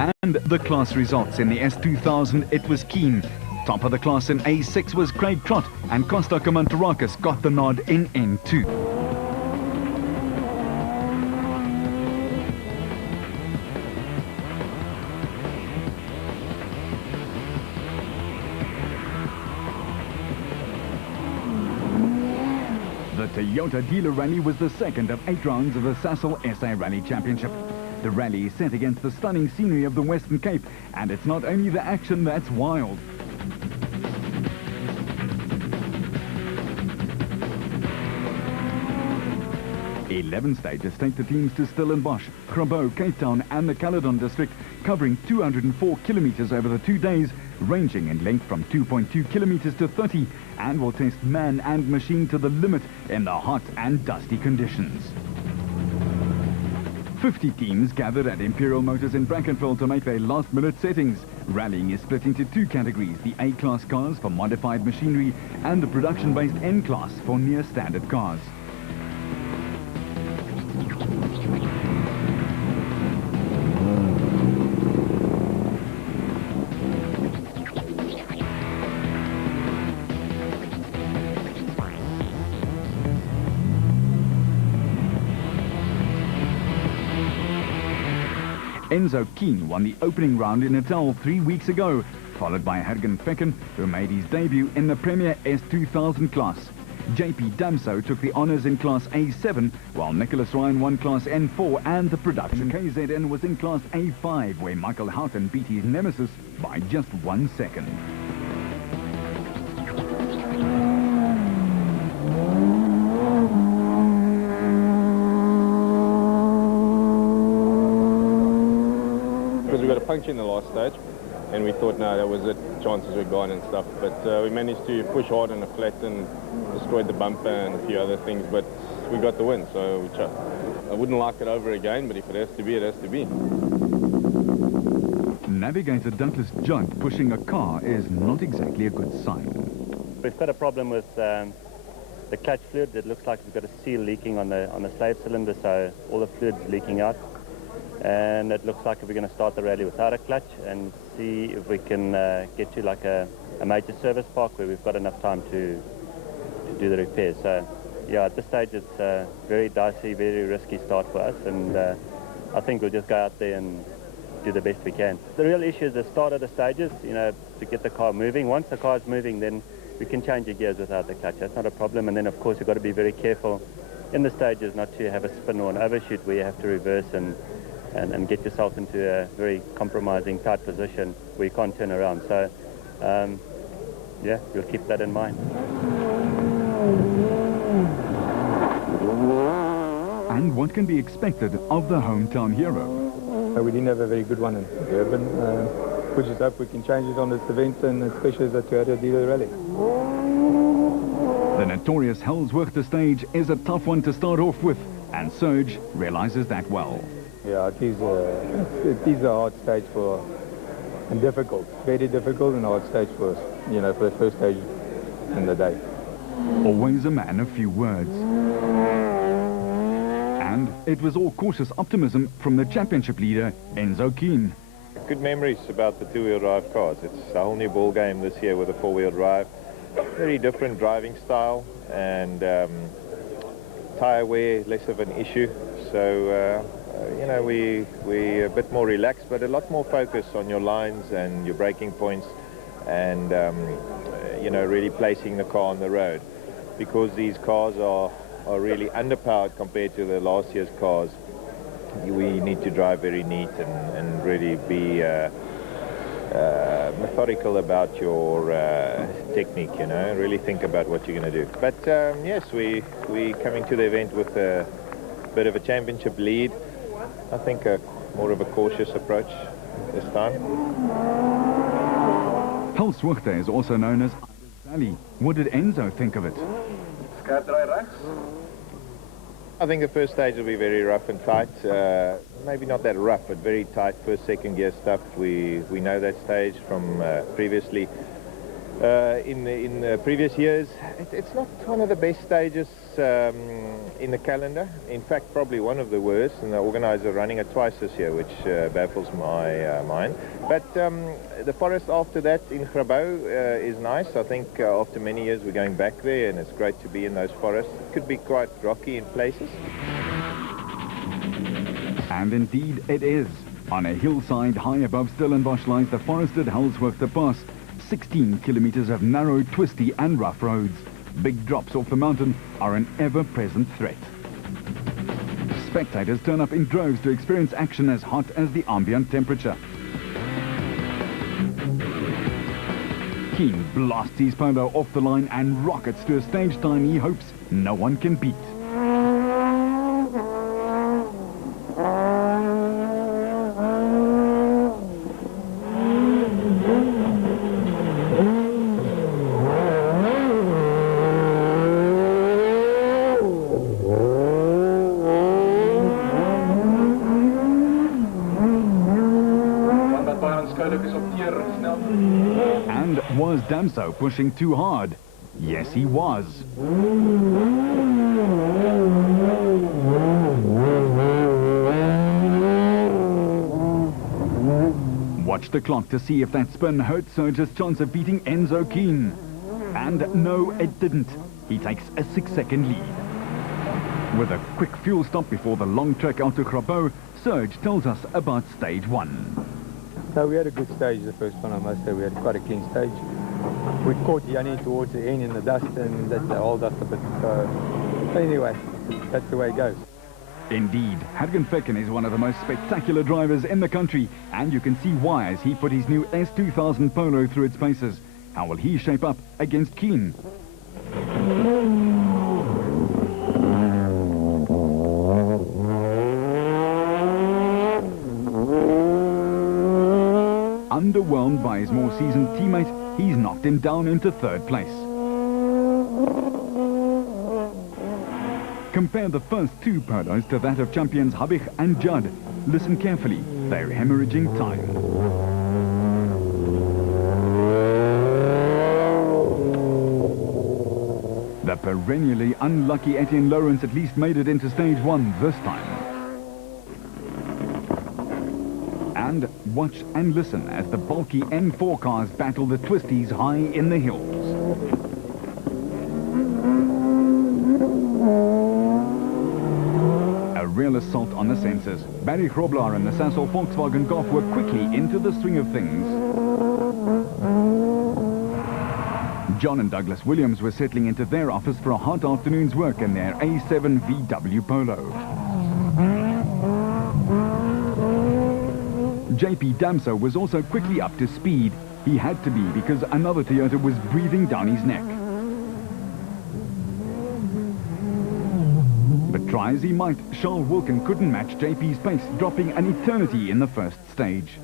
And the class results in the S2000, it was Keen. Top of the class in A6 was Craig Trott, and Costa Kamantarakis got the nod in N2. The Toyota Dealer Rally was the second of 8 rounds of the Sasol SA Rally Championship. The rally is set against the stunning scenery of the Western Cape, and it's not only the action that's wild. Eleven stages take the teams to Stellenbosch, Grabo, Cape Town and the Caledon district, covering 204 kilometers over the 2 days, ranging in length from 2.2 kilometers to 30, and will test man and machine to the limit in the hot and dusty conditions. 50 teams gathered at Imperial Motors in Brackenfell to make their last-minute settings. Rallying is split into 2 categories, the A-class cars for modified machinery and the production-based N-class for near-standard cars. Enzo Keen won the opening round in Natal 3 weeks ago, followed by Hergen Fecken, who made his debut in the Premier S2000 class. JP Damso took the honours in Class A7, while Nicholas Ryan won Class N4, and the production KZN was in Class A5, where Michael Houghton beat his nemesis by just 1 second. Because we got a puncture in the last stage, and we thought, no, that was it, chances were gone and stuff. But we managed to push hard on the flat and destroyed the bumper and a few other things, but we got the win, so we chucked. I wouldn't like it over again, but if it has to be, it has to be. Navigator Douglas Judd pushing a car is not exactly a good sign. We've got a problem with the clutch fluid. It looks like we've got a seal leaking on the slave cylinder, so all the fluid's leaking out. And it looks like we're going to start the rally without a clutch and see if we can get to like a major service park where we've got enough time to do the repairs. So yeah, at this stage it's a very dicey, very risky start for us, and I think we'll just go out there and do the best we can. The real issue is the start of the stages, you know, to get the car moving. Once the car's moving, then we can change the gears without the clutch. That's not a problem. And then of course you've got to be very careful in the stages not to have a spin or an overshoot where you have to reverse and get yourself into a very compromising tight position where you can't turn around. So yeah, you'll keep that in mind. And what can be expected of the hometown hero? We didn't have a very good one in Durban. We just hope we can change it on this event, and especially the Toyota Dealer Rally. The notorious Hellsworth stage is a tough one to start off with, and Serge realizes that well. Yeah, it is a hard stage for, and difficult, very difficult and hard stage for us, you know, for the first stage in the day. Always a man of few words. And it was all cautious optimism from the championship leader, Enzo Keen. Good memories about the two-wheel drive cars. It's a whole new ball game this year with a four-wheel drive. Very different driving style, and tyre wear less of an issue. So, you know, we're a bit more relaxed, but a lot more focus on your lines and your braking points, and, you know, really placing the car on the road. Because these cars are really underpowered compared to the last year's cars, we need to drive very neat and really be methodical about your technique, you know, really think about what you're going to do. But yes, we're coming to the event with a bit of a championship lead. I think more of a cautious approach this time. Hellsworth is also known as Valley. What did Enzo think of it? I think the first stage will be very rough and tight. Maybe not that rough, but very tight first, second gear stuff. We know that stage from previously. In previous years, it's not one of the best stages in the calendar. In fact, probably one of the worst, and the organizer running it twice this year, which baffles my mind. But the forest after that in Grabouw is nice. I think after many years we're going back there, and it's great to be in those forests. It could be quite rocky in places. And indeed it is. On a hillside high above Stellenbosch lies the forested Hellsworth Pass. 16 kilometers of narrow, twisty and rough roads. Big drops off the mountain are an ever-present threat. Spectators turn up in droves to experience action as hot as the ambient temperature. Keen blasts his polo off the line and rockets to a stage time he hopes no one can beat. And was Damso pushing too hard? Yes, he was. Watch the clock to see if that spin hurt Surge's chance of beating Enzo Keen. And no, it didn't. He takes a 6-second lead. With a quick fuel stop before the long trek out to Grabouw, Surge tells us about stage 1. No, we had a good stage, the first one, I must say. We had quite a clean stage. We caught Jannie towards the end in the dust, and that held us a bit. Anyway, that's the way it goes. Indeed, Hedgen Fecken is one of the most spectacular drivers in the country, and you can see why as he put his new S2000 Polo through its paces. How will he shape up against Keen? Underwhelmed by his more seasoned teammate, he's knocked him down into 3rd place. Compare the first 2 polos to that of champions Habich and Judd. Listen carefully, they're hemorrhaging time. The perennially unlucky Etienne Lawrence at least made it into stage 1 this time. And watch and listen as the bulky N4 cars battle the twisties high in the hills. A real assault on the sensors. Barry Grobler and the Sasol Volkswagen Golf were quickly into the swing of things. John and Douglas Williams were settling into their office for a hot afternoon's work in their A7 VW Polo. JP Damso was also quickly up to speed. He had to be because another Toyota was breathing down his neck. But try as he might, Charles Wilkin couldn't match JP's pace, dropping an eternity in the first stage.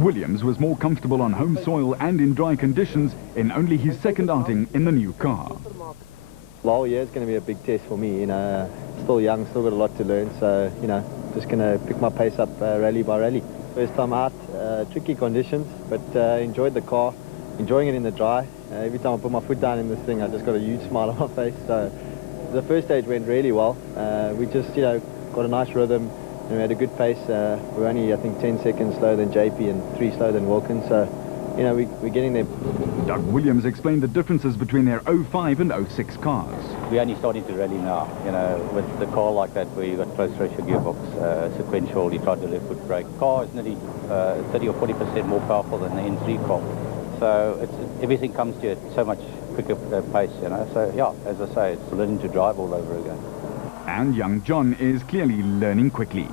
Williams was more comfortable on home soil and in dry conditions in only his 2nd outing in the new car. The whole year is going to be a big test for me, still young, still got a lot to learn, so, just going to pick my pace up rally by rally. First time out, tricky conditions, but enjoyed the car, enjoying it in the dry. Every time I put my foot down in this thing, I just got a huge smile on my face, so the first stage went really well. We just, got a nice rhythm, and we had a good pace. We're only, I think, 10 seconds slower than JP and 3 slower than Wilkins, so, we're getting there. Doug Williams explained the differences between their 05 and 06 cars. We're only starting to rally now, with the car like that where you've got close pressure gearbox, sequential, you try to left foot brake. The car is nearly 30 or 40% more powerful than the N3 car. So everything comes to you at so much quicker pace, So, yeah, as I say, it's learning to drive all over again. And young John is clearly learning quickly.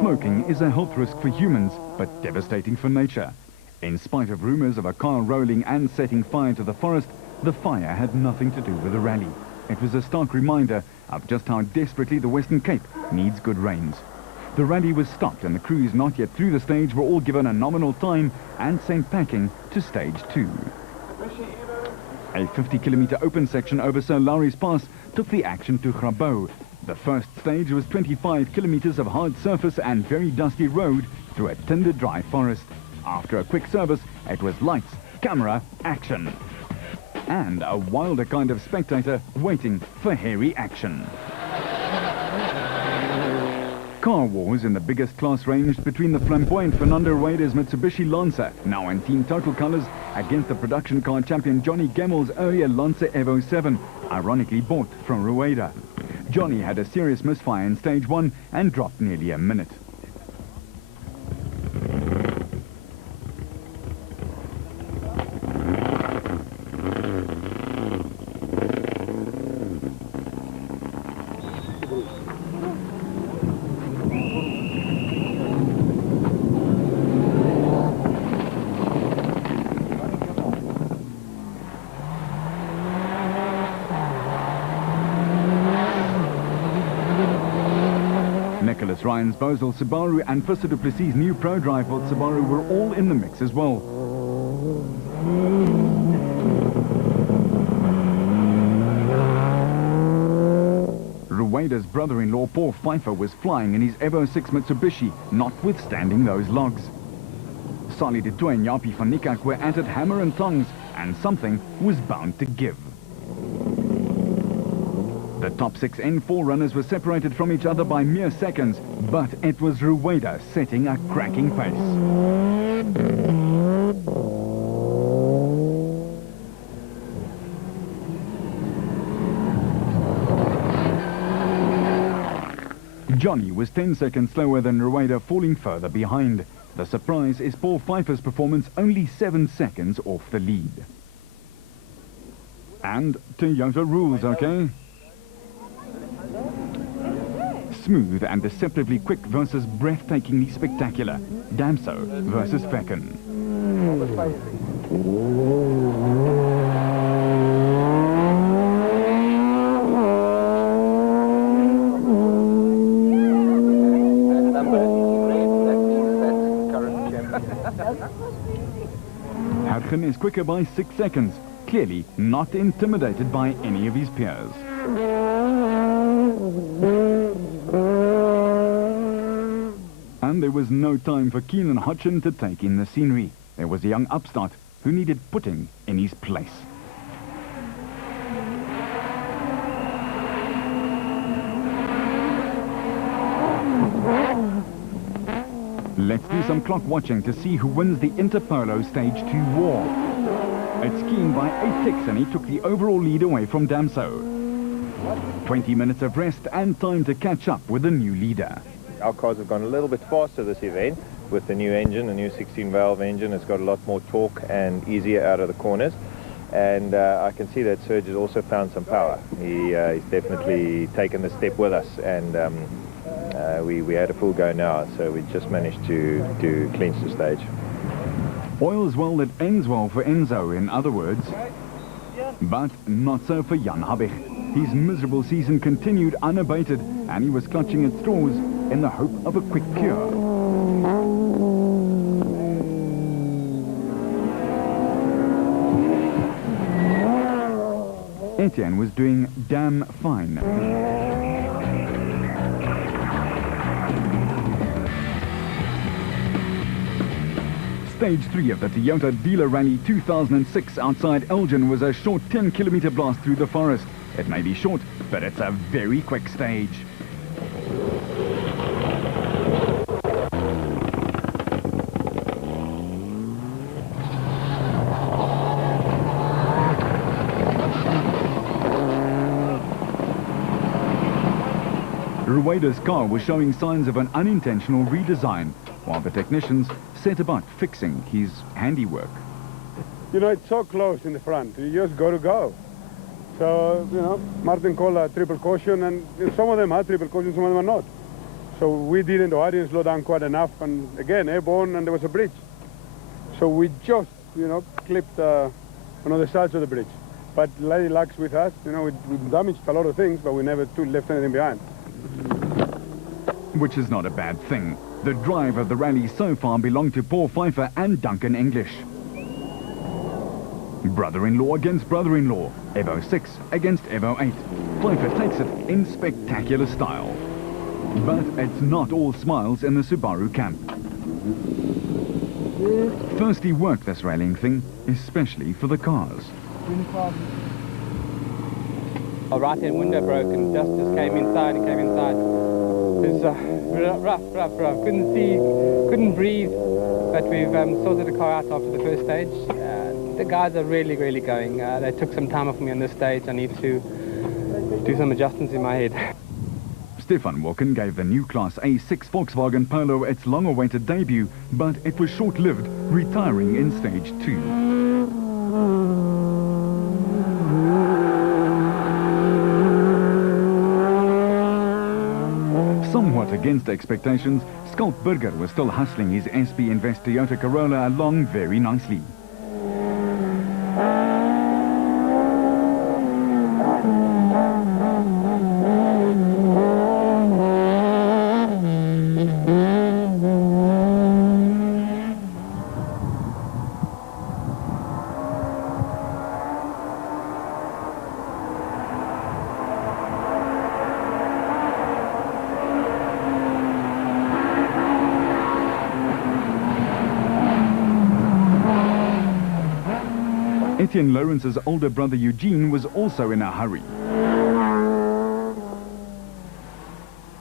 Smoking is a health risk for humans, but devastating for nature. In spite of rumors of a car rolling and setting fire to the forest, the fire had nothing to do with the rally. It was a stark reminder of just how desperately the Western Cape needs good rains. The rally was stopped and the crews not yet through the stage were all given a nominal time and sent packing to stage 2. A 50-kilometer open section over Sir Lowry's Pass took the action to Grabouw. The first stage was 25 kilometers of hard surface and very dusty road through a tinder dry forest. After a quick service, it was lights, camera, action. And a wilder kind of spectator waiting for hairy action. Car wars in the biggest class ranged between the flamboyant Fernando Rueda's Mitsubishi Lancer, now in Team Total colours, against the production car champion Johnny Gemmel's earlier Lancer Evo 7, ironically bought from Rueda. Johnny had a serious misfire in stage 1 and dropped nearly a minute. Nicholas Ryan's Bosel Subaru and Fisher du Plessis' new Pro Drive built Subaru were all in the mix as well. Rueda's brother-in-law Paul Pfeiffer was flying in his Evo 6 Mitsubishi, notwithstanding those logs. Sali de Toy and Jaapie van Niekerk were at it hammer and tongs, and something was bound to give. The top 6 N4 runners were separated from each other by mere seconds, but it was Rueda setting a cracking pace. Johnny was 10 seconds slower than Rueda, falling further behind. The surprise is Paul Pfeiffer's performance only 7 seconds off the lead. And Toyota rules, okay? Smooth and deceptively quick versus breathtakingly spectacular. Damso versus Fecken. Hergen is quicker by 6 seconds, clearly not intimidated by any of his peers. And there was no time for Keenan Hodgson to take in the scenery. There was a young upstart who needed putting in his place. Let's do some clock watching to see who wins the Interpolo Stage 2 war. It's Keen by 8 ticks and he took the overall lead away from Damso. 20 minutes of rest and time to catch up with the new leader. Our cars have gone a little bit faster this event with the new engine, the new 16-valve engine. It's got a lot more torque and easier out of the corners. And I can see that Serge has also found some power. He's definitely taken the step with us, and we had a full go now, so we just managed to clinch the stage. Oils well that ends well for Enzo, in other words. But not so for Jan Habig. His miserable season continued unabated, and he was clutching at straws in the hope of a quick cure. Etienne was doing damn fine. Stage 3 of the Toyota Dealer Rally 2006 outside Elgin was a short 10-kilometer blast through the forest. It may be short, but it's a very quick stage. Rueda's car was showing signs of an unintentional redesign, while the technicians set about fixing his handiwork. You know, it's so close in the front. You just got to go. So, you know, Martin called a triple caution, and some of them had triple caution, some of them are not. So we didn't, the audience slowed down quite enough, and again, airborne, and there was a bridge. So we just, you know, clipped one of the sides of the bridge. But Lady Luck's with us, you know, we damaged a lot of things, but we never left anything behind. Which is not a bad thing. The drive of the rally so far belonged to Paul Pfeiffer and Duncan English. Brother-in-law against brother-in-law. Evo 6 against Evo 8. Pfeiffer takes it in spectacular style. But it's not all smiles in the Subaru camp. Thirsty work, this rallying thing, especially for the cars. Our right-hand window broke and dust just came inside. It was rough. Couldn't see, couldn't breathe. But we've sorted the car out after the first stage. The guys are really, really going. They took some time off me on this stage. I need to do some adjustments in my head. Stefan Walken gave the new Class A6 Volkswagen Polo its long-awaited debut, but it was short-lived, retiring in Stage 2. Somewhat against expectations, Skulpberger was still hustling his SP Invest Toyota Corolla along very nicely. Etienne Lawrence's older brother Eugene was also in a hurry.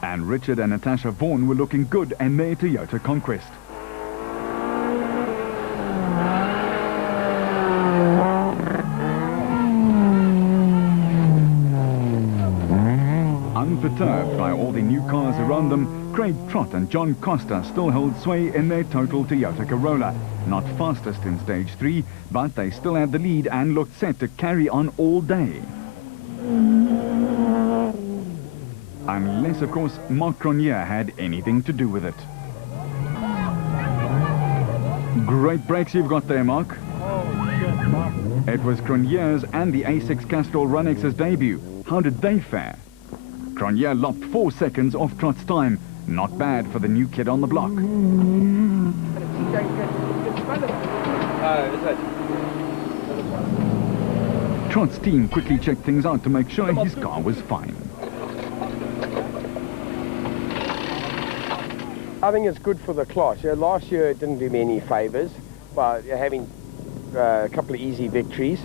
And Richard and Natasha Vaughan were looking good in their Toyota Conquest. Unperturbed by all the new cars around them, Craig Trott and John Costa still held sway in their total Toyota Corolla. Not fastest in Stage 3, but they still had the lead and looked set to carry on all day. Unless, of course, Marc Cronier had anything to do with it. Great brakes you've got there, Mark. It was Cronier's and the A6 Castrol Runex's debut. How did they fare? Cronier lopped 4 seconds off Trott's time. Not bad for the new kid on the block. Trott's team quickly checked things out to make sure his car was fine. I think it's good for the class. Last year it didn't do me any favours by having a couple of easy victories.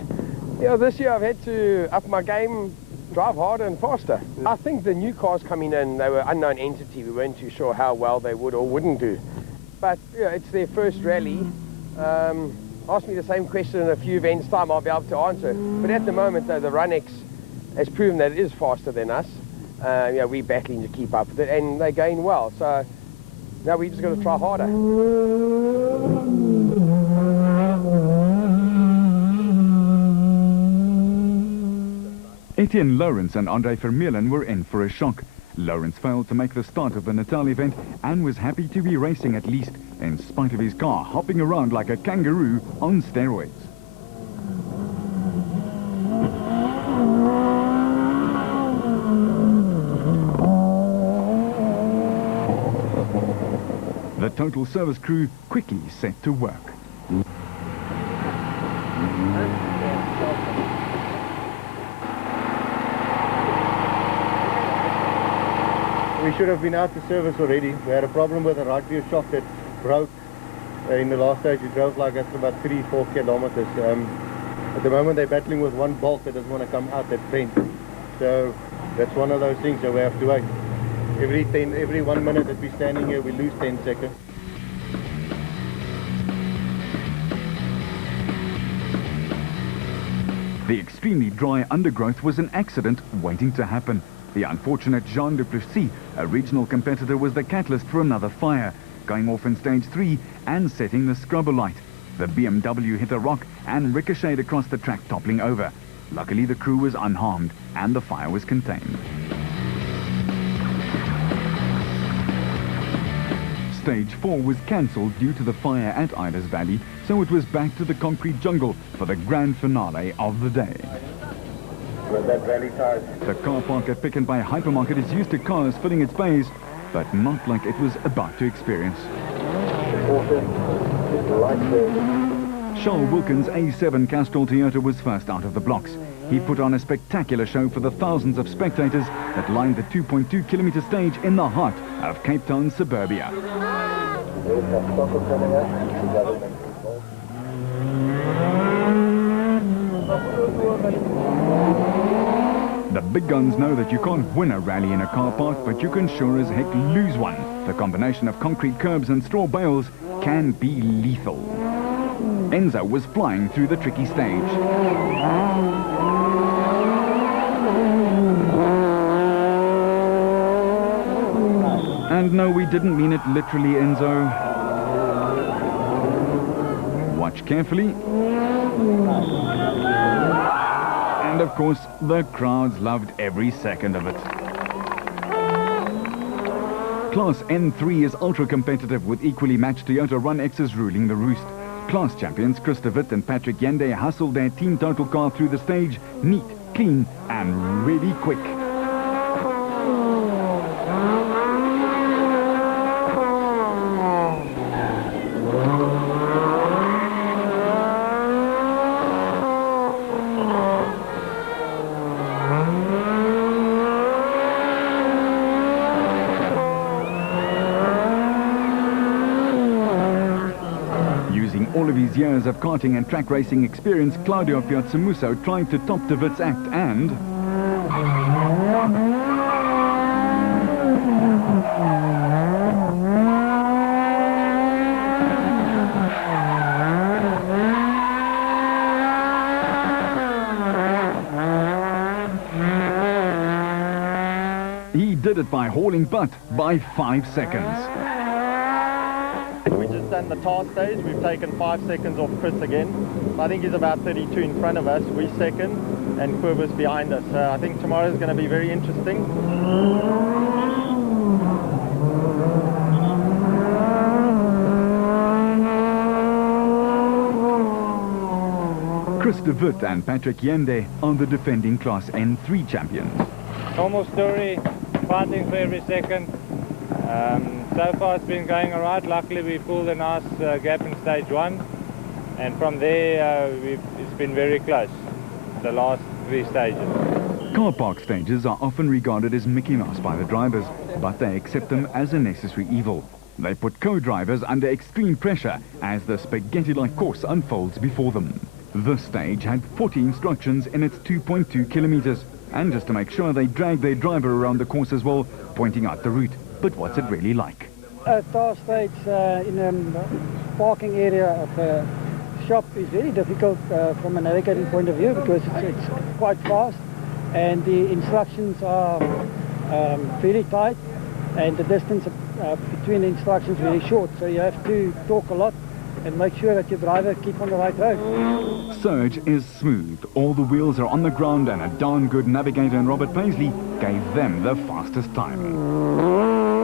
This year I've had to up my game, drive harder and faster. I think the new cars coming in, they were unknown entity. We weren't too sure how well they would or wouldn't do. But it's their first rally. Ask me the same question in a few events' time, I'll be able to answer. But at the moment, the Runex has proven that it is faster than us. We're battling to keep up with it, and they're going well. So now we just got to try harder. Etienne Lawrence and Andre Vermeulen were in for a shock. Lawrence failed to make the start of the Natal event and was happy to be racing at least, in spite of his car hopping around like a kangaroo on steroids. The total service crew quickly set to work. We should have been out to service already. We had a problem with a right rear shock that broke. In the last stage, we drove like after about 3-4 kilometers. At the moment, they're battling with one bolt that doesn't want to come out, that's bent. So that's one of those things that we have to wait. Every 1 minute that we're standing here, we lose 10 seconds. The extremely dry undergrowth was an accident waiting to happen. The unfortunate Jean Duplessis, a regional competitor, was the catalyst for another fire, going off in Stage 3 and setting the scrubber light. The BMW hit a rock and ricocheted across the track, toppling over. Luckily, the crew was unharmed and the fire was contained. Stage 4 was cancelled due to the fire at Ida's Valley, so it was back to the concrete jungle for the grand finale of the day. The car park at Pick n Pay hypermarket is used to cars filling its bays, but not like it was about to experience. Charles Wilkins' A7 Castrol Toyota was first out of the blocks. He put on a spectacular show for the thousands of spectators that lined the 2.2-kilometer stage in the heart of Cape Town's suburbia. The big guns know that you can't win a rally in a car park, but you can sure as heck lose one. The combination of concrete curbs and straw bales can be lethal. Enzo was flying through the tricky stage. And no, we didn't mean it literally, Enzo. Watch carefully. And of course, the crowds loved every second of it. Class N3 is ultra-competitive with equally matched Toyota Run X's ruling the roost. Class champions Chris de Wit and Patrick Yende hustled their team total car through the stage, neat, clean and really quick. All of his years of karting and track racing experience, Claudio Piazzamuso tried to top de Wit's act and... he did it by hauling butt by 5 seconds. We just done the tar stage. We've taken 5 seconds off Chris again. I think he's about 32 in front of us. We're second and Quibber's behind us. So I think tomorrow's going to be very interesting. Chris de Wit and Patrick Yende are the defending Class N3 champions. Normal story, fighting for every second. So far it's been going all right. Luckily we pulled a nice gap in stage 1, and from there it's been very close, the last 3 stages. Car park stages are often regarded as Mickey Mouse by the drivers, but they accept them as a necessary evil. They put co-drivers under extreme pressure as the spaghetti-like course unfolds before them. This stage had 40 instructions in its 2.2 kilometers, and just to make sure they drag their driver around the course as well, pointing out the route. But what's it really like? A tar stage in a parking area of a shop is very difficult from a navigating point of view because it's quite fast and the instructions are very tight and the distance between the instructions is very short, so you have to talk a lot and make sure that your driver keeps on the right road. Surge is smooth. All the wheels are on the ground and a darn good navigator in Robert Paisley gave them the fastest time.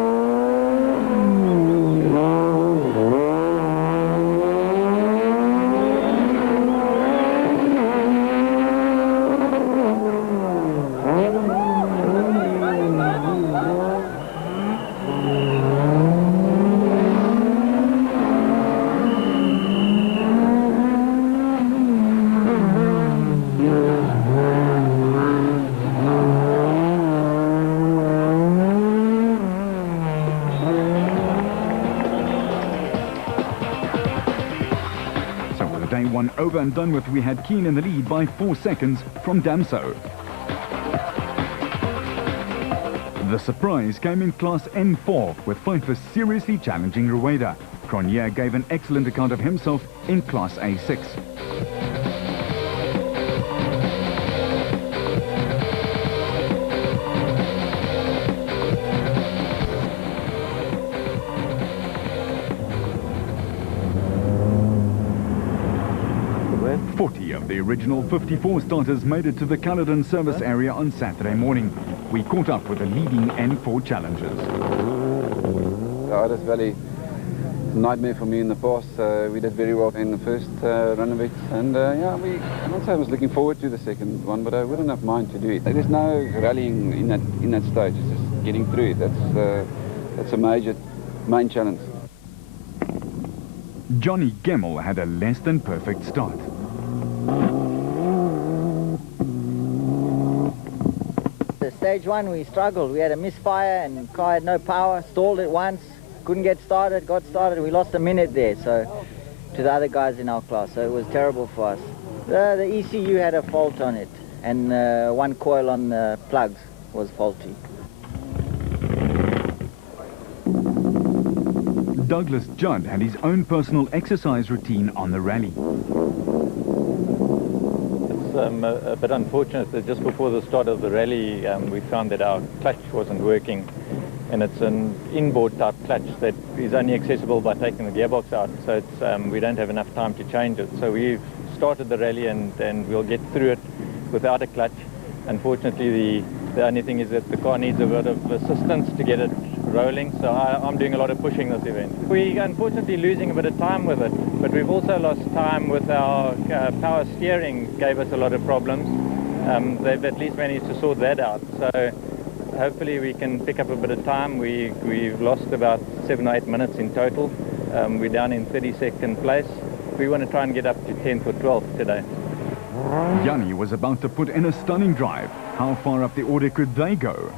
Day 1 over and done with, we had Keane in the lead by 4 seconds from Damso. The surprise came in Class N4 with Pfeiffer seriously challenging Rueda. Cronje gave an excellent account of himself in Class A6. Of the original 54 starters made it to the Caledon service area on Saturday morning. We caught up with the leading N4 challengers. The Iris Valley, nightmare for me in the past. We did very well in the first run of it, and yeah, I'm not saying I was looking forward to the second one, but I wouldn't have mind to do it. There's no rallying in that stage. It's just getting through it. That's a main challenge. Johnny Gemmell had a less than perfect start. Stage 1 we struggled. We had a misfire and the car had no power, stalled it once, couldn't get started, got started. We lost a minute there to the other guys in our class, so it was terrible for us. The ECU had a fault on it and one coil on the plugs was faulty. Douglas Judd had his own personal exercise routine on the rally. A bit unfortunate that just before the start of the rally we found that our clutch wasn't working, and it's an inboard type clutch that is only accessible by taking the gearbox out, so it's, we don't have enough time to change it. So we've started the rally and we'll get through it without a clutch. Unfortunately the only thing is that the car needs a bit of assistance to get it rolling, so I'm doing a lot of pushing this event. We're unfortunately losing a bit of time with it, but we've also lost time with our power steering, gave us a lot of problems. They've at least managed to sort that out, so hopefully we can pick up a bit of time. We've lost about 7 or 8 minutes in total. We're down in 32nd place. We want to try and get up to 10th or 12th today. Yanni was about to put in a stunning drive. How far up the order could they go?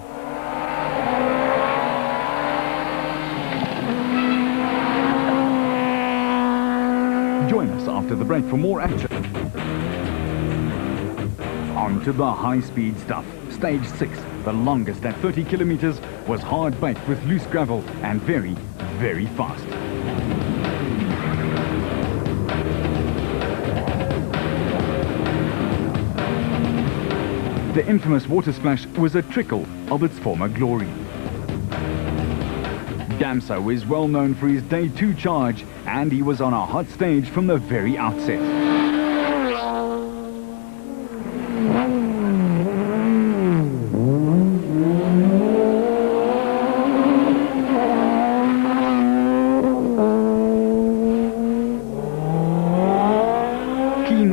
Join us after the break for more action. On to the high-speed stuff. Stage 6, the longest at 30 kilometers, was hard-baked with loose gravel and very, very fast. The infamous water splash was a trickle of its former glory. Damso is well known for his Day 2 charge, and he was on a hot stage from the very outset.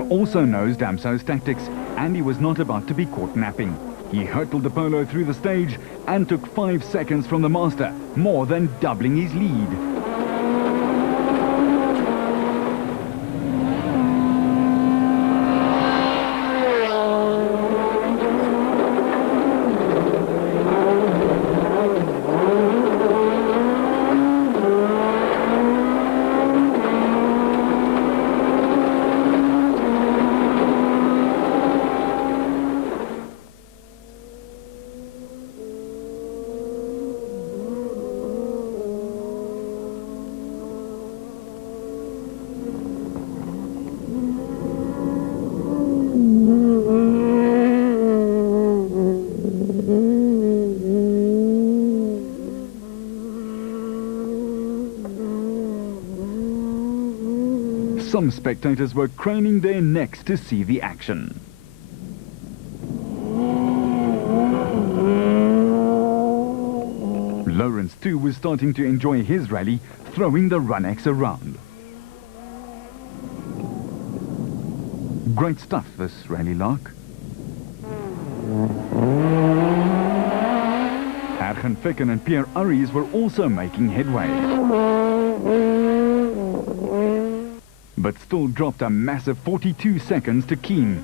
Also knows Damso's tactics, and he was not about to be caught napping. He hurtled the Polo through the stage and took 5 seconds from the master, more than doubling his lead. Some spectators were craning their necks to see the action. Lawrence too was starting to enjoy his rally, throwing the Runex around. Great stuff, this rally lark. Hergen Ficken and Pierre Arries were also making headway, but still dropped a massive 42 seconds to Keen.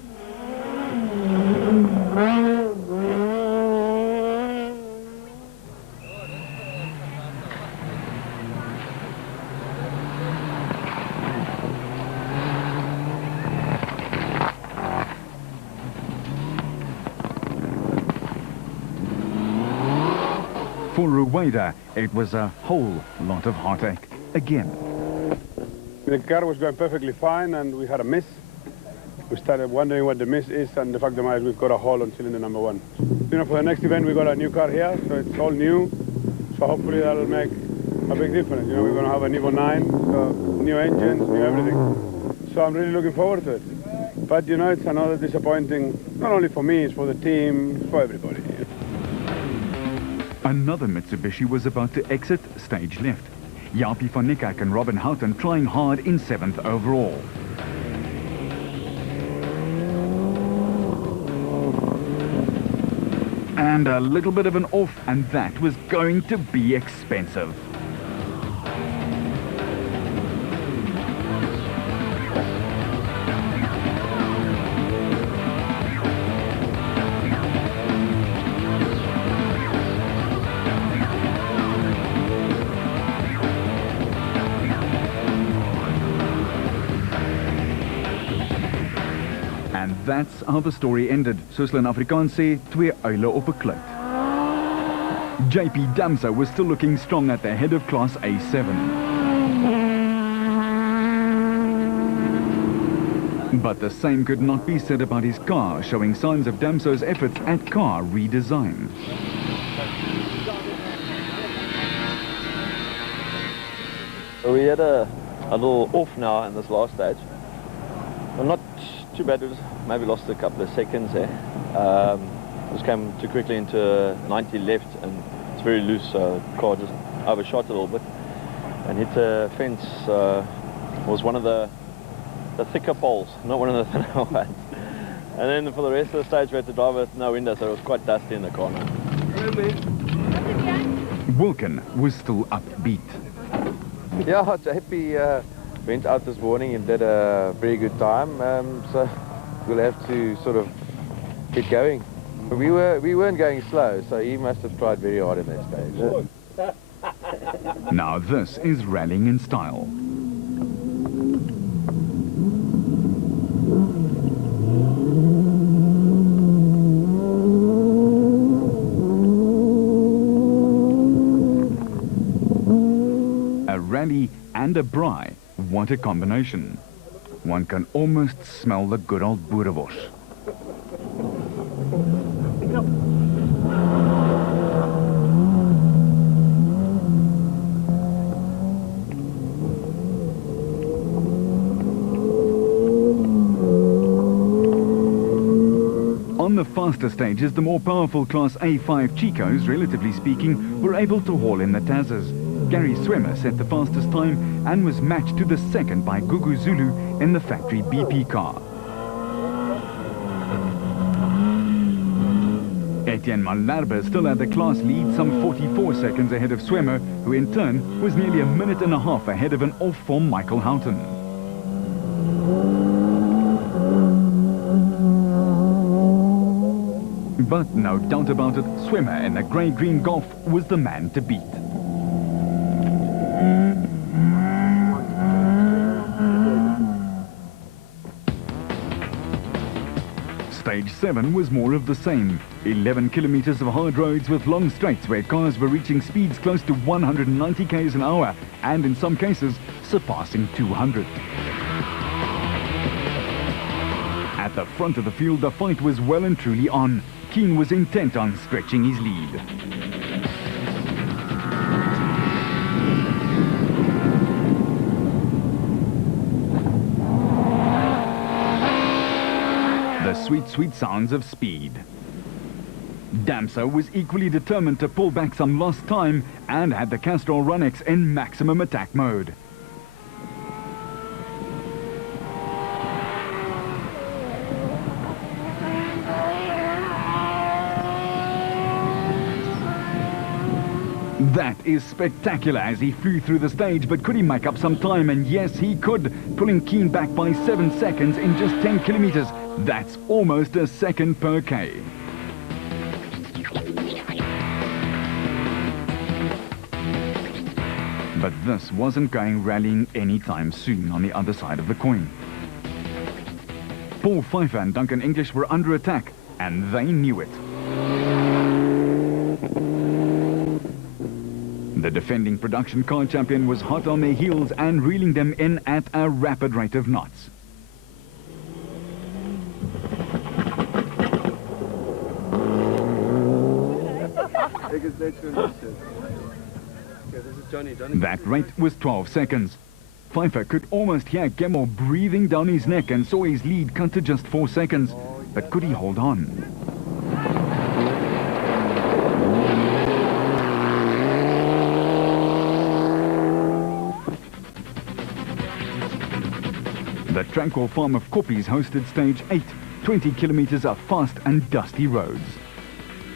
For Rueda, it was a whole lot of heartache again. The car was going perfectly fine and we had a miss. We started wondering what the miss is, and the fact of the matter is we've got a hole on cylinder number 1. You know, for the next event we got a new car here, so it's all new. So hopefully that'll make a big difference. You know, we're going to have an Evo 9, so new engines, new everything. So I'm really looking forward to it. But you know, it's another disappointing, not only for me, it's for the team, it's for everybody. Another Mitsubishi was about to exit stage left. Japie van Niekerk and Robin Houghton trying hard in 7th overall. And a little bit of an off, and that was going to be expensive. that's how the story ended. Soos hulle in Afrikaans sê, twee uile op 'n klip. JP Damso was still looking strong at the head of Class A7. But the same could not be said about his car, showing signs of Damso's efforts at car redesign. We had a little off now in this last stage. Well, not too bad, we just maybe lost a couple of seconds there. Just came too quickly into 90 left and it's very loose, so the car just overshot a little bit and hit the fence. Was one of the thicker poles, not one of the thinner ones. And then for the rest of the stage we had to drive with no window, so it was quite dusty in the car now. Wilken was still upbeat. Yeah, JP went out this morning and did a very good time, so we'll have to sort of get going. We weren't going slow, so he must have tried very hard in that stage. Now this is rallying in style. A rally and a braai, what a combination. One can almost smell the good old boerewors. On the faster stages, the more powerful Class A5 Chicos, relatively speaking, were able to haul in the Tazas. Gary Swimmer set the fastest time and was matched to the second by Gugu Zulu in the factory BP car. Etienne Malherbe still had the class lead, some 44 seconds ahead of Swimmer, who in turn was nearly a minute and a half ahead of an off-form Michael Houghton. But no doubt about it, Swimmer in the grey-green Golf was the man to beat. Stage 7 was more of the same. 11 kilometers of hard roads with long straights where cars were reaching speeds close to 190 km an hour and in some cases surpassing 200. At the front of the field, the fight was well and truly on. Keane was intent on stretching his lead. The sweet, sweet sounds of speed. Damso was equally determined to pull back some lost time and had the Castrol Ronex in maximum attack mode. That is spectacular as he flew through the stage, but could he make up some time? And yes, he could, pulling Keane back by 7 seconds in just 10 kilometers. That's almost a second per K. But this wasn't going rallying anytime soon on the other side of the coin. Paul Pfeiffer and Duncan English were under attack, and they knew it. The defending production car champion was hot on their heels and reeling them in at a rapid rate of knots. That rate was 12 seconds. Pfeiffer could almost hear Gemmell breathing down his neck and saw his lead cut to just 4 seconds. But could he hold on? The tranquil farm of Koppies hosted stage 8, 20 kilometers of fast and dusty roads.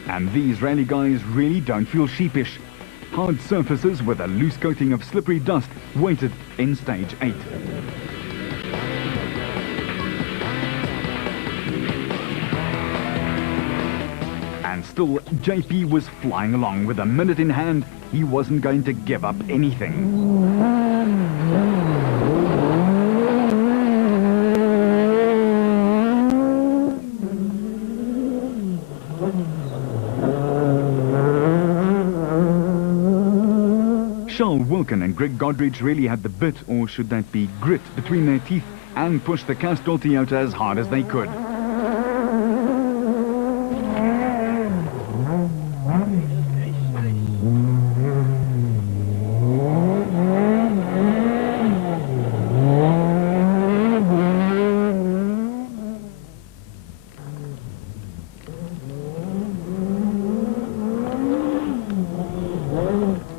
And these rally guys really don't feel sheepish. Hard surfaces with a loose coating of slippery dust waited in stage 8. And still, JP was flying along with a minute in hand. He wasn't going to give up anything. Charles Wilkin and Greg Godrich really had the bit, or should that be grit, between their teeth and pushed the Castrol Toyota as hard as they could.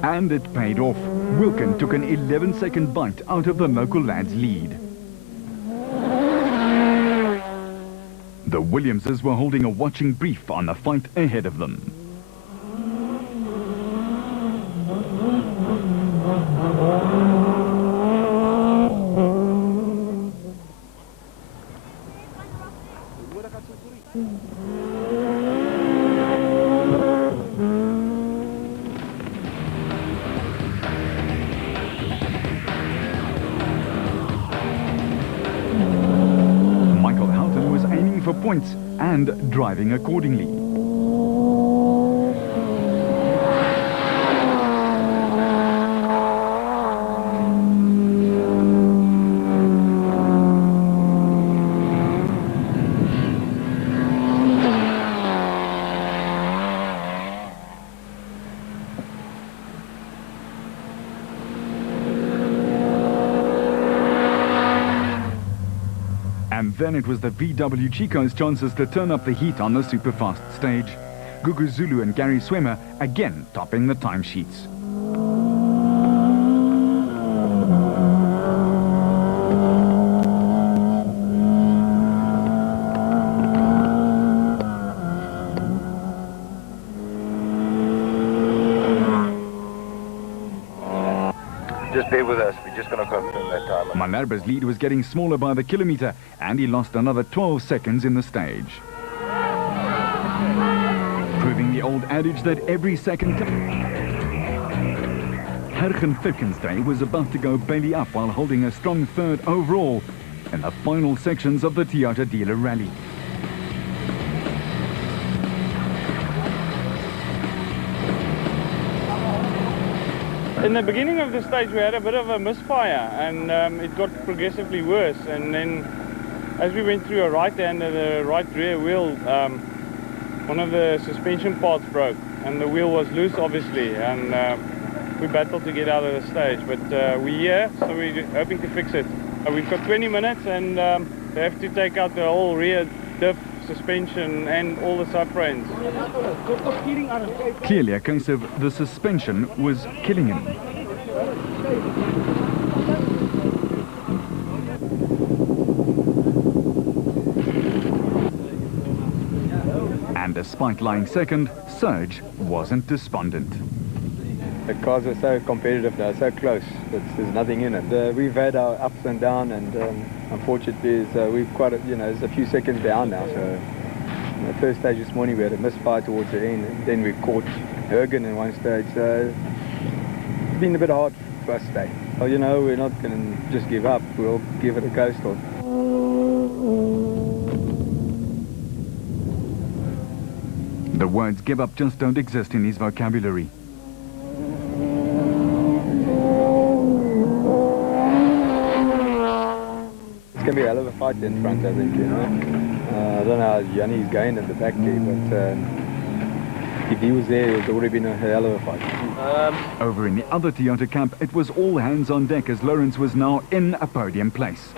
And it paid off. Wilkin took an 11-second bite out of the local lad's lead. The Williamses were holding a watching brief on the fight ahead of them. For points and driving accordingly. And then it was the VW Chico's chances to turn up the heat on the superfast stage. Gugu Zulu and Gary Swimmer again topping the timesheets. Just bear with us, we're just going to confirm that time. Malherbe's lead was getting smaller by the kilometre, and he lost another 12 seconds in the stage. Proving the old adage that every second... Hergen Firkenstein was about to go belly up while holding a strong third overall in the final sections of the Toyota Dealer Rally. In the beginning of the stage we had a bit of a misfire, and it got progressively worse, and then as we went through a right-hander, the right rear wheel, one of the suspension parts broke and the wheel was loose obviously, and we battled to get out of the stage, but we're here, so we're hoping to fix it. We've got 20 minutes and they have to take out the whole rear diff, suspension and all the subframes. Clearly a case of the suspension was killing him. And despite lying second, Serge wasn't despondent. The cars are so competitive now, so close. There's nothing in it. We've had our ups and downs, and unfortunately, we've there's a few seconds down now. So, in the first stage this morning, we had a misfire towards the end, and then we caught Hergen in one stage. So, it's been a bit hard for us today. Well, we're not going to just give up. We'll give it a go still. The words "give up" just don't exist in his vocabulary. It's going to be a hell of a fight in front, I think, I don't know how Yanni's going in the back there, but if he was there, it would already been a hell of a fight. Over in the other Toyota camp, it was all hands on deck as Lawrence was now in a podium place.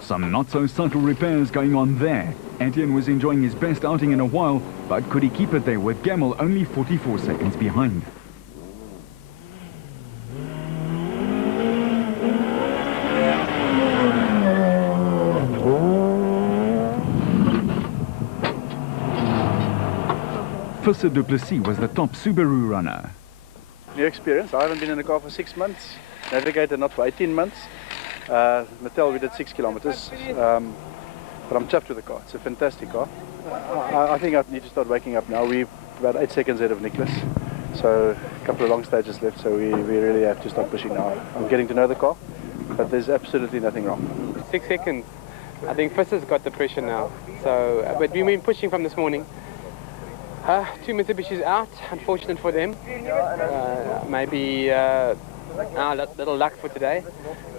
Some not-so-subtle repairs going on there. Etienne was enjoying his best outing in a while, but could he keep it there with Gemmell only 44 seconds behind? Visser Du Plessis was the top Subaru runner. New experience. I haven't been in the car for 6 months. Navigator not for 18 months. Mattel, we did 6 kilometers. But I'm chuffed with the car. It's a fantastic car. I think I need to start waking up now. We're about 8 seconds ahead of Nicholas. So a couple of long stages left, so we really have to start pushing now. I'm getting to know the car, but there's absolutely nothing wrong. 6 seconds. I think Visser's got the pressure now. So, but we've been pushing from this morning. Two Mitsubishis out, unfortunate for them. Maybe a little luck for today.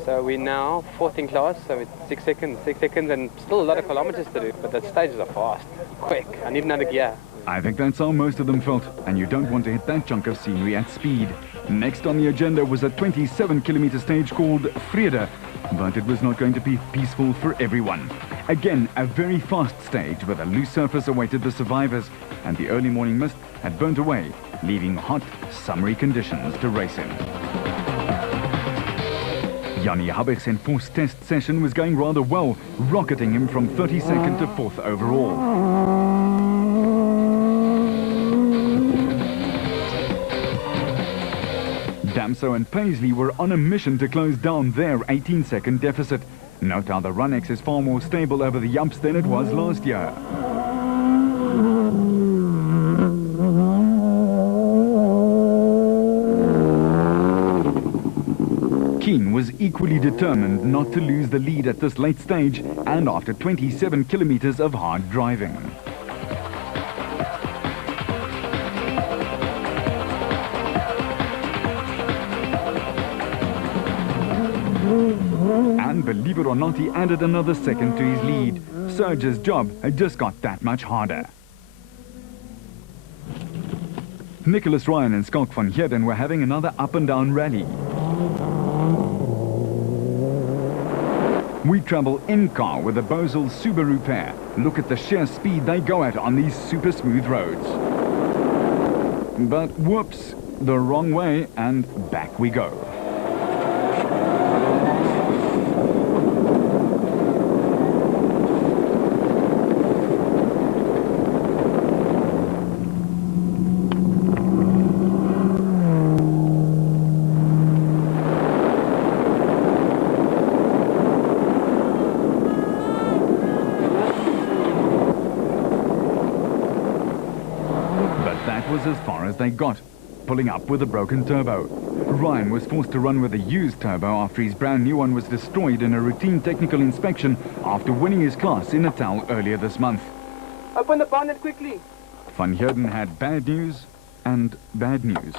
So we're now fourth in class, so it's 6 seconds, and still a lot of kilometers to do, but the stages are fast, quick. I need another gear. I think that's how most of them felt, and you don't want to hit that chunk of scenery at speed. Next on the agenda was a 27-kilometer stage called Vrede, but it was not going to be peaceful for everyone. Again, a very fast stage with a loose surface awaited the survivors, and the early morning mist had burnt away, leaving hot, summery conditions to race in. Jannie Habig's enforced test session was going rather well, rocketing him from 32nd to 4th overall. Damso and Paisley were on a mission to close down their 18-second deficit. Note how the Runx is far more stable over the yumps than it was last year. Keen was equally determined not to lose the lead at this late stage and after 27 kilometers of hard driving. And believe it or not, he added another second to his lead. Serge's job had just got that much harder. Nicholas Ryan and Skalk van Heerden were having another up-and-down rally. We travel in car with the Bosel Subaru pair. Look at the sheer speed they go at on these super smooth roads. But whoops, the wrong way, and back we go. Was as far as they got, pulling up with a broken turbo. Ryan was forced to run with a used turbo after his brand new one was destroyed in a routine technical inspection after winning his class in Natal earlier this month. Open the bonnet quickly. Van Heerden had bad news and bad news.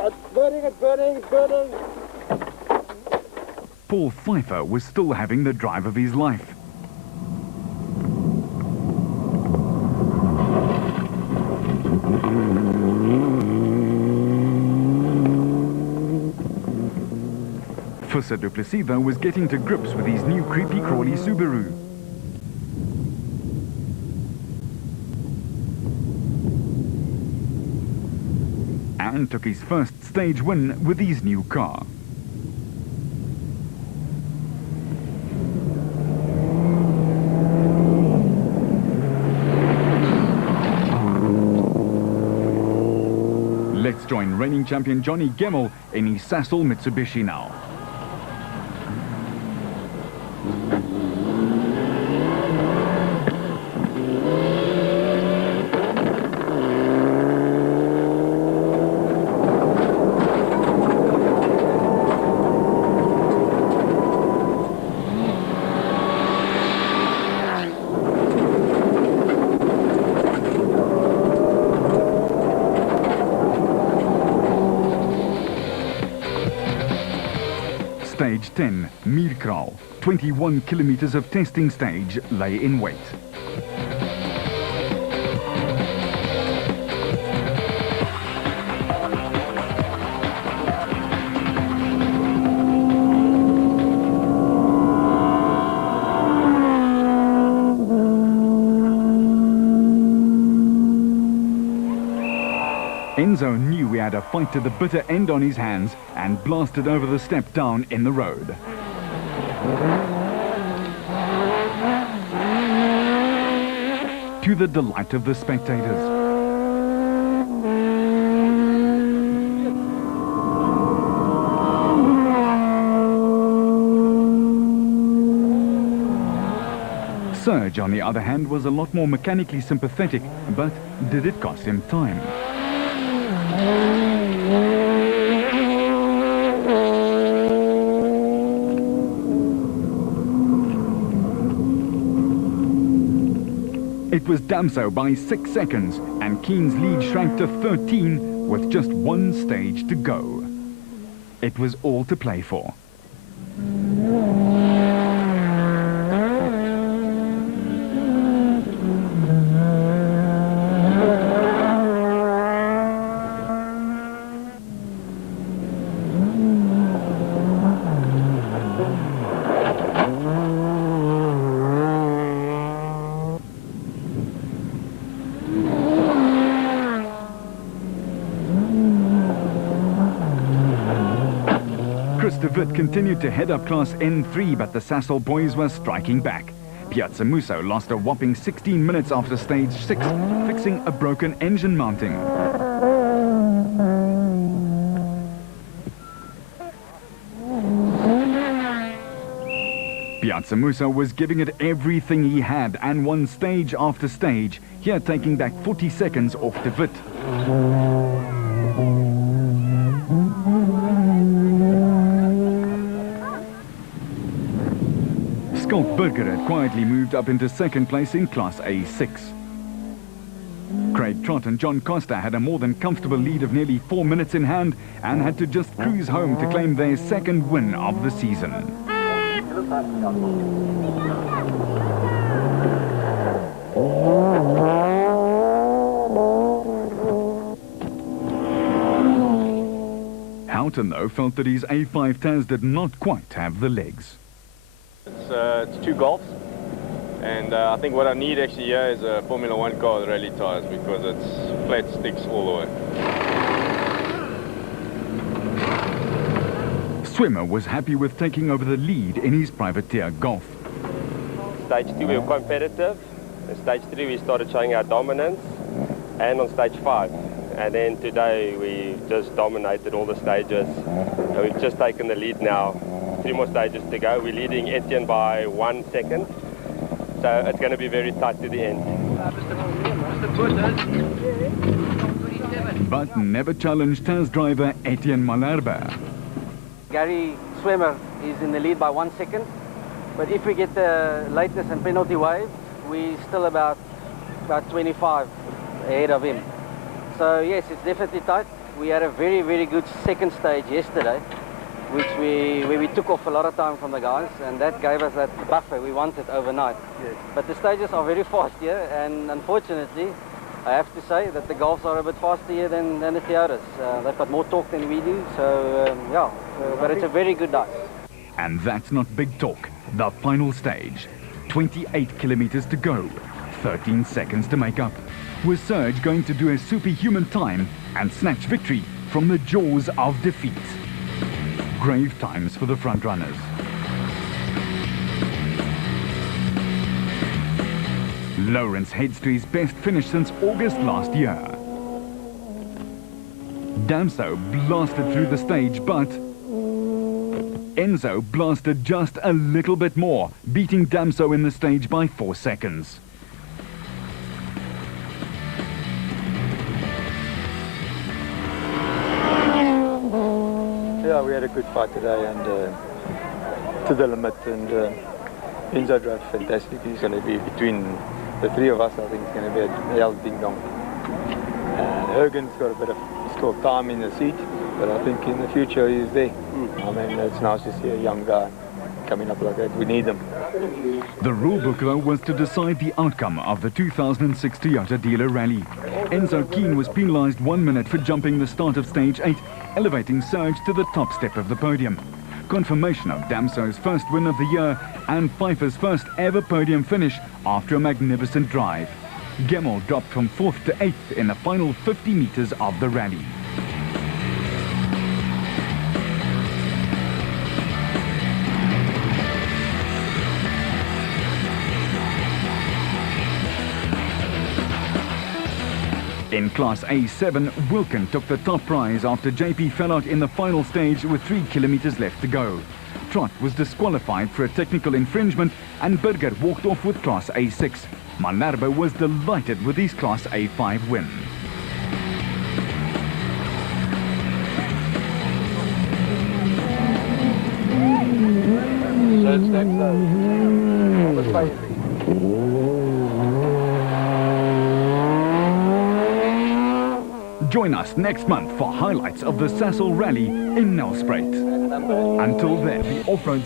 It's burning. Paul Pfeiffer was still having the drive of his life. Fussa du Plessis, though, was getting to grips with his new creepy-crawly Subaru. And took his first stage win with his new car. Let's join reigning champion Johnny Gemmell in his Sasol Mitsubishi now. Stage 10, Meerkraal. 21 kilometers of testing stage lay in wait. Enzo knew he had a fight to the bitter end on his hands and blasted over the step down in the road. To the delight of the spectators. Serge, on the other hand, was a lot more mechanically sympathetic, but did it cost him time? It was Damso by 6 seconds, and Keen's lead shrank to 13 with just one stage to go. It was all to play for. Chris de Wit continued to head up Class N3, but the Sasol boys were striking back. Piazza Musso lost a whopping 16 minutes after stage 6, fixing a broken engine mounting. Piazza Musso was giving it everything he had and won stage after stage, here taking back 40 seconds off de Wit. Schalk Burger had quietly moved up into second place in Class A6. Craig Trott and John Costa had a more than comfortable lead of nearly 4 minutes in hand and had to just cruise home to claim their second win of the season. Houghton, though, felt that his A5 Taz did not quite have the legs. It's 2 Golfs, and I think what I need actually here is a Formula 1 car with rally tires, because it's flat sticks all the way. Swimmer was happy with taking over the lead in his privateer Golf. Stage 2 we were competitive, in stage 3 we started showing our dominance, and on stage 5. And then today we just dominated all the stages. And we've just taken the lead now. 3 more stages to go. We're leading Etienne by 1 second. So it's going to be very tight to the end. But never challenged Taz driver Etienne Malherbe. Gary Swimmer is in the lead by 1 second. But if we get the latest and penalty wave, we're still about 25 ahead of him. So yes, it's definitely tight. We had a very, very good second stage yesterday, where we took off a lot of time from the guys, and that gave us that buffer we wanted overnight. Yes. But the stages are very fast here, and unfortunately, I have to say that the Golfs are a bit faster here than the Toyotas. They've got more torque than we do, so yeah, but it's a very good dice. And that's not big talk. The final stage, 28 kilometers to go, 13 seconds to make up. Was Serge going to do a superhuman time and snatch victory from the jaws of defeat? Grave times for the frontrunners. Lawrence heads to his best finish since August last year. Damso blasted through the stage, but Enzo blasted just a little bit more, beating Damso in the stage by 4 seconds. Yeah, we had a good fight today, and to the limit, and Enzo drove fantastic. He's going to be, between the 3 of us, I think it's going to be a hell ding dong. And Hergen's got a bit of still time in the seat, but I think in the future he's there. I mean, it's nice to see a young guy coming up like that. We need them. The rulebook, though, was to decide the outcome of the 2006 Toyota Dealer Rally. Enzo Keen was penalised 1 minute for jumping the start of stage 8, elevating Serge to the top step of the podium. Confirmation of Damso's first win of the year and Pfeiffer's first ever podium finish after a magnificent drive. Gemmell dropped from 4th to 8th in the final 50 metres of the rally. In Class A7, Wilken took the top prize after JP fell out in the final stage with 3 kilometers left to go. Trott was disqualified for a technical infringement and Burger walked off with Class A6. Malherbe was delighted with his Class A5 win. Join us next month for highlights of the Sasol Rally in Nelspruit. Until then, the off-road